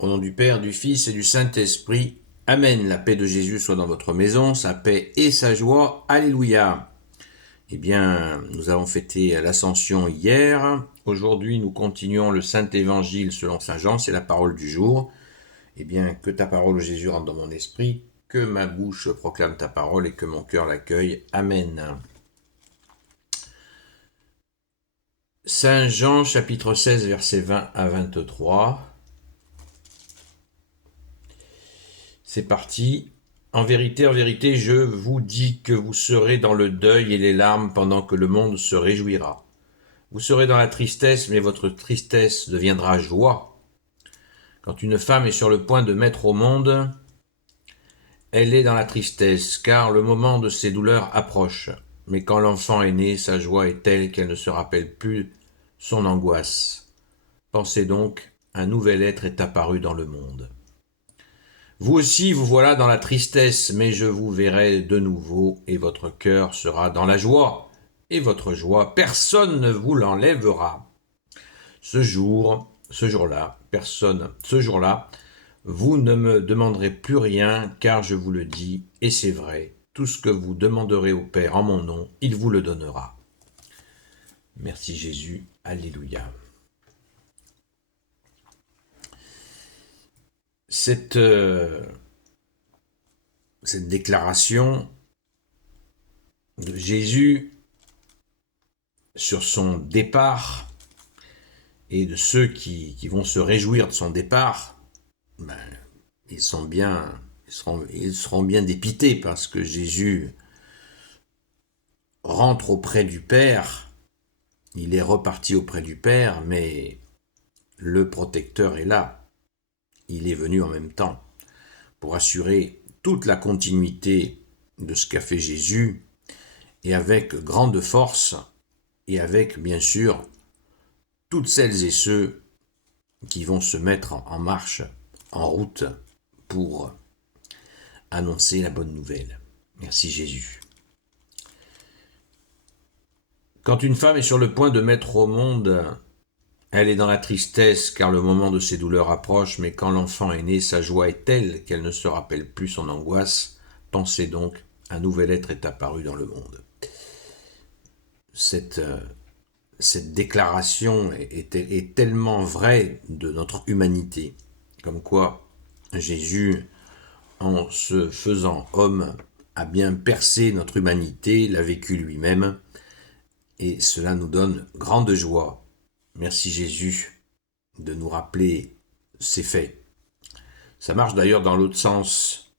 Au nom du Père, du Fils et du Saint-Esprit. Amen. La paix de Jésus soit dans votre maison, sa paix et sa joie. Alléluia. Eh bien, nous avons fêté l'Ascension hier. Aujourd'hui, nous continuons le Saint-Évangile selon Saint Jean, c'est la parole du jour. Eh bien, que ta parole, Jésus, rentre dans mon esprit, que ma bouche proclame ta parole et que mon cœur l'accueille. Amen. Saint Jean, chapitre 16, versets 20 à 23. C'est parti. En vérité, je vous dis que vous serez dans le deuil et les larmes pendant que le monde se réjouira. Vous serez dans la tristesse, mais votre tristesse deviendra joie. Quand une femme est sur le point de mettre au monde, elle est dans la tristesse, car le moment de ses douleurs approche. Mais quand l'enfant est né, sa joie est telle qu'elle ne se rappelle plus son angoisse. Pensez donc, un nouvel être est apparu dans le monde. Vous aussi, vous voilà dans la tristesse, mais je vous verrai de nouveau, et votre cœur sera dans la joie, et votre joie, personne ne vous l'enlèvera. Ce jour-là, vous ne me demanderez plus rien, car je vous le dis, et c'est vrai, tout ce que vous demanderez au Père en mon nom, il vous le donnera. Merci Jésus, alléluia. Cette déclaration de Jésus sur son départ et de ceux qui vont se réjouir de son départ, ils seront bien dépités parce que Jésus rentre auprès du Père, il est reparti auprès du Père, mais le protecteur est là. Il est venu en même temps pour assurer toute la continuité de ce qu'a fait Jésus et avec grande force et avec bien sûr toutes celles et ceux qui vont se mettre en marche, en route pour annoncer la bonne nouvelle. Merci Jésus. Quand une femme est sur le point de mettre au monde, elle est dans la tristesse car le moment de ses douleurs approche, mais quand l'enfant est né, sa joie est telle qu'elle ne se rappelle plus son angoisse. Pensez donc, un nouvel être est apparu dans le monde. Cette déclaration est tellement vraie de notre humanité, comme quoi Jésus, en se faisant homme, a bien percé notre humanité, l'a vécu lui-même, et cela nous donne grande joie. Merci Jésus de nous rappeler ces faits. Ça marche d'ailleurs dans l'autre sens.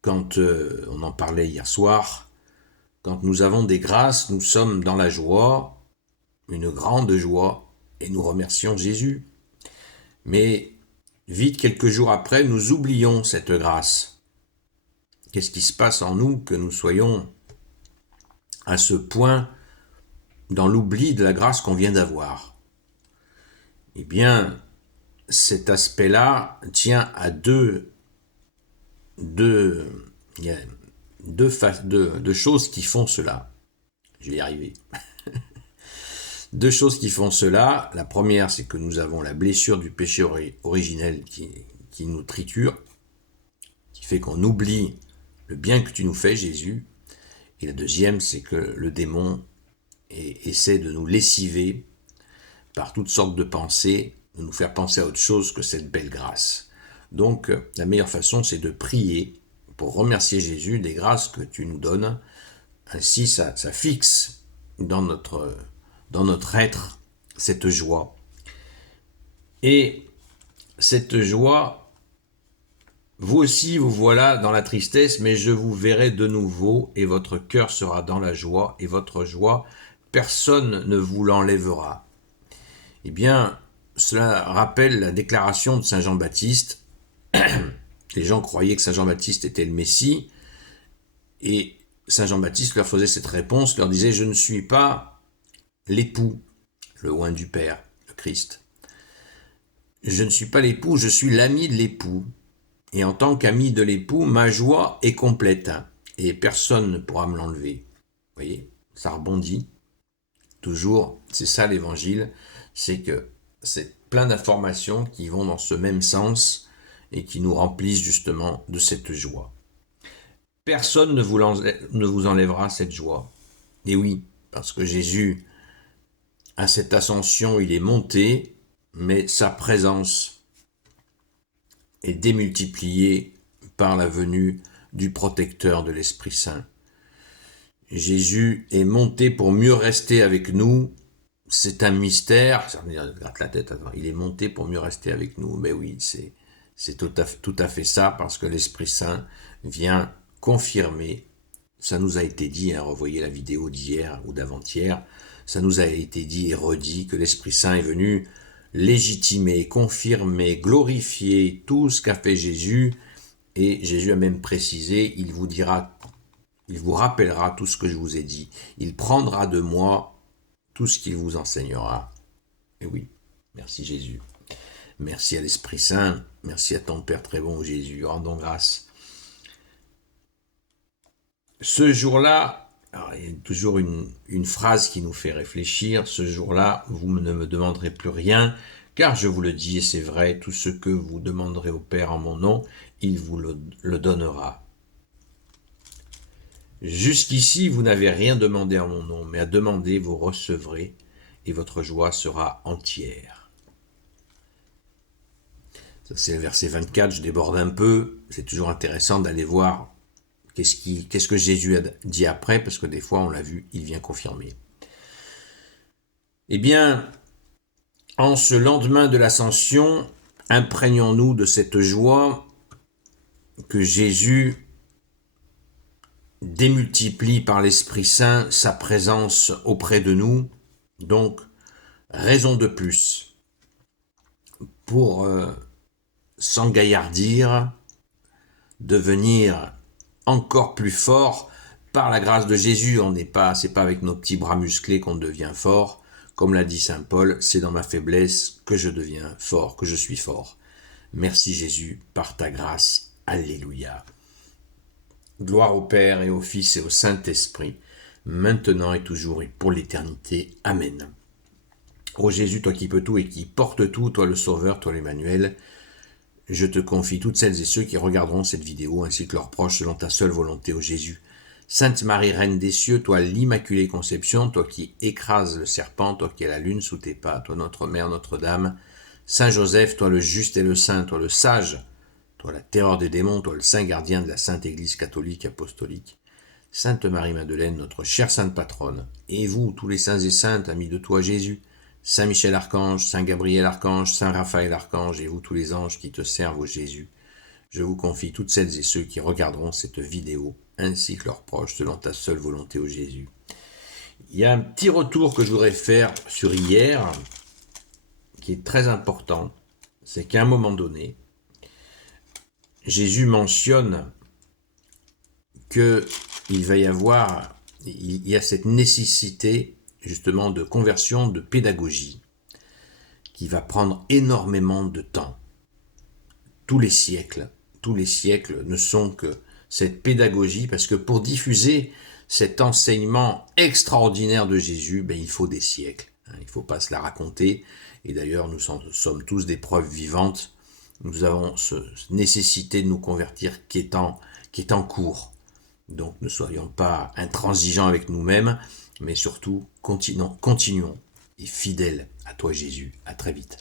Quand on en parlait hier soir, quand nous avons des grâces, nous sommes dans la joie, une grande joie, et nous remercions Jésus. Mais vite, quelques jours après, nous oublions cette grâce. Qu'est-ce qui se passe en nous que nous soyons à ce point dans l'oubli de la grâce qu'on vient d'avoir? Eh bien, cet aspect-là tient à deux choses qui font cela. Je vais y arriver. Deux choses qui font cela. La première, c'est que nous avons la blessure du péché originel qui nous triture, qui fait qu'on oublie le bien que tu nous fais, Jésus. Et la deuxième, c'est que le démon essaie de nous lessiver par toutes sortes de pensées, de nous faire penser à autre chose que cette belle grâce. Donc, la meilleure façon, c'est de prier pour remercier Jésus des grâces que tu nous donnes. Ainsi, ça fixe dans notre être cette joie. Et cette joie, vous aussi, vous voilà dans la tristesse, mais je vous verrai de nouveau, et votre cœur sera dans la joie, et votre joie, personne ne vous l'enlèvera. Eh bien, cela rappelle la déclaration de Saint Jean-Baptiste. Les gens croyaient que Saint Jean-Baptiste était le Messie, et Saint Jean-Baptiste leur faisait cette réponse, leur disait « Je ne suis pas l'époux, le oint du Père, le Christ. Je ne suis pas l'époux, je suis l'ami de l'époux. Et en tant qu'ami de l'époux, ma joie est complète, et personne ne pourra me l'enlever. » Vous voyez, ça rebondit. Toujours, c'est ça l'évangile, c'est que plein d'informations qui vont dans ce même sens et qui nous remplissent justement de cette joie. Personne ne vous enlèvera cette joie. Et oui, parce que Jésus, à cette ascension, il est monté, mais sa présence est démultipliée par la venue du protecteur de l'Esprit Saint. Jésus est monté pour mieux rester avec nous. C'est un mystère. Ça veut dire, gratte la tête, attends. Il est monté pour mieux rester avec nous. Mais oui, c'est tout à fait ça, parce que l'Esprit Saint vient confirmer. Ça nous a été dit, revoyez la vidéo d'hier ou d'avant-hier, ça nous a été dit et redit que l'Esprit Saint est venu légitimer, confirmer, glorifier tout ce qu'a fait Jésus. Et Jésus a même précisé, il vous rappellera tout ce que je vous ai dit. Il prendra de moi tout ce qu'il vous enseignera. Et oui, merci Jésus. Merci à l'Esprit Saint. Merci à ton Père très bon Jésus. Rendons grâce. Ce jour-là, alors, il y a toujours une phrase qui nous fait réfléchir. Ce jour-là, vous ne me demanderez plus rien, car je vous le dis, et c'est vrai, tout ce que vous demanderez au Père en mon nom, il vous le donnera. Jusqu'ici, vous n'avez rien demandé en mon nom, mais à demander, vous recevrez, et votre joie sera entière. Ça, c'est le verset 24, je déborde un peu. C'est toujours intéressant d'aller voir qu'est-ce que Jésus a dit après, parce que des fois, on l'a vu, il vient confirmer. Eh bien, en ce lendemain de l'ascension, imprégnons-nous de cette joie que Jésus démultiplie par l'Esprit Saint sa présence auprès de nous. Donc, raison de plus pour s'engaillardir, devenir encore plus fort par la grâce de Jésus. C'est pas avec nos petits bras musclés qu'on devient fort. Comme l'a dit saint Paul, c'est dans ma faiblesse que je deviens fort, que je suis fort. Merci Jésus, par ta grâce. Alléluia. Gloire au Père et au Fils et au Saint-Esprit, maintenant et toujours et pour l'éternité. Amen. Ô Jésus, toi qui peux tout et qui portes tout, toi le Sauveur, toi l'Emmanuel, je te confie toutes celles et ceux qui regarderont cette vidéo, ainsi que leurs proches, selon ta seule volonté, ô Jésus. Sainte Marie, Reine des cieux, toi l'Immaculée Conception, toi qui écrases le serpent, toi qui as la lune sous tes pas, toi notre Mère, Notre-Dame. Saint Joseph, toi le juste et le saint, toi le sage, toi la terreur des démons, toi le saint gardien de la Sainte Église catholique apostolique. Sainte Marie-Madeleine, notre chère sainte patronne, et vous, tous les saints et saintes, amis de toi Jésus, Saint Michel Archange, Saint Gabriel Archange, Saint Raphaël Archange, et vous tous les anges qui te servent au Jésus, je vous confie toutes celles et ceux qui regarderont cette vidéo, ainsi que leurs proches, selon ta seule volonté au Jésus. Il y a un petit retour que je voudrais faire sur hier, qui est très important, c'est qu'à un moment donné, Jésus mentionne qu'il va y avoir, il y a cette nécessité justement de conversion, de pédagogie, qui va prendre énormément de temps. Tous les siècles ne sont que cette pédagogie, parce que pour diffuser cet enseignement extraordinaire de Jésus, il faut des siècles. Il ne faut pas se la raconter. Et d'ailleurs, nous sommes tous des preuves vivantes. Nous avons cette nécessité de nous convertir qui est en cours. Donc ne soyons pas intransigeants avec nous-mêmes, mais surtout continuons et fidèles à toi Jésus. À très vite.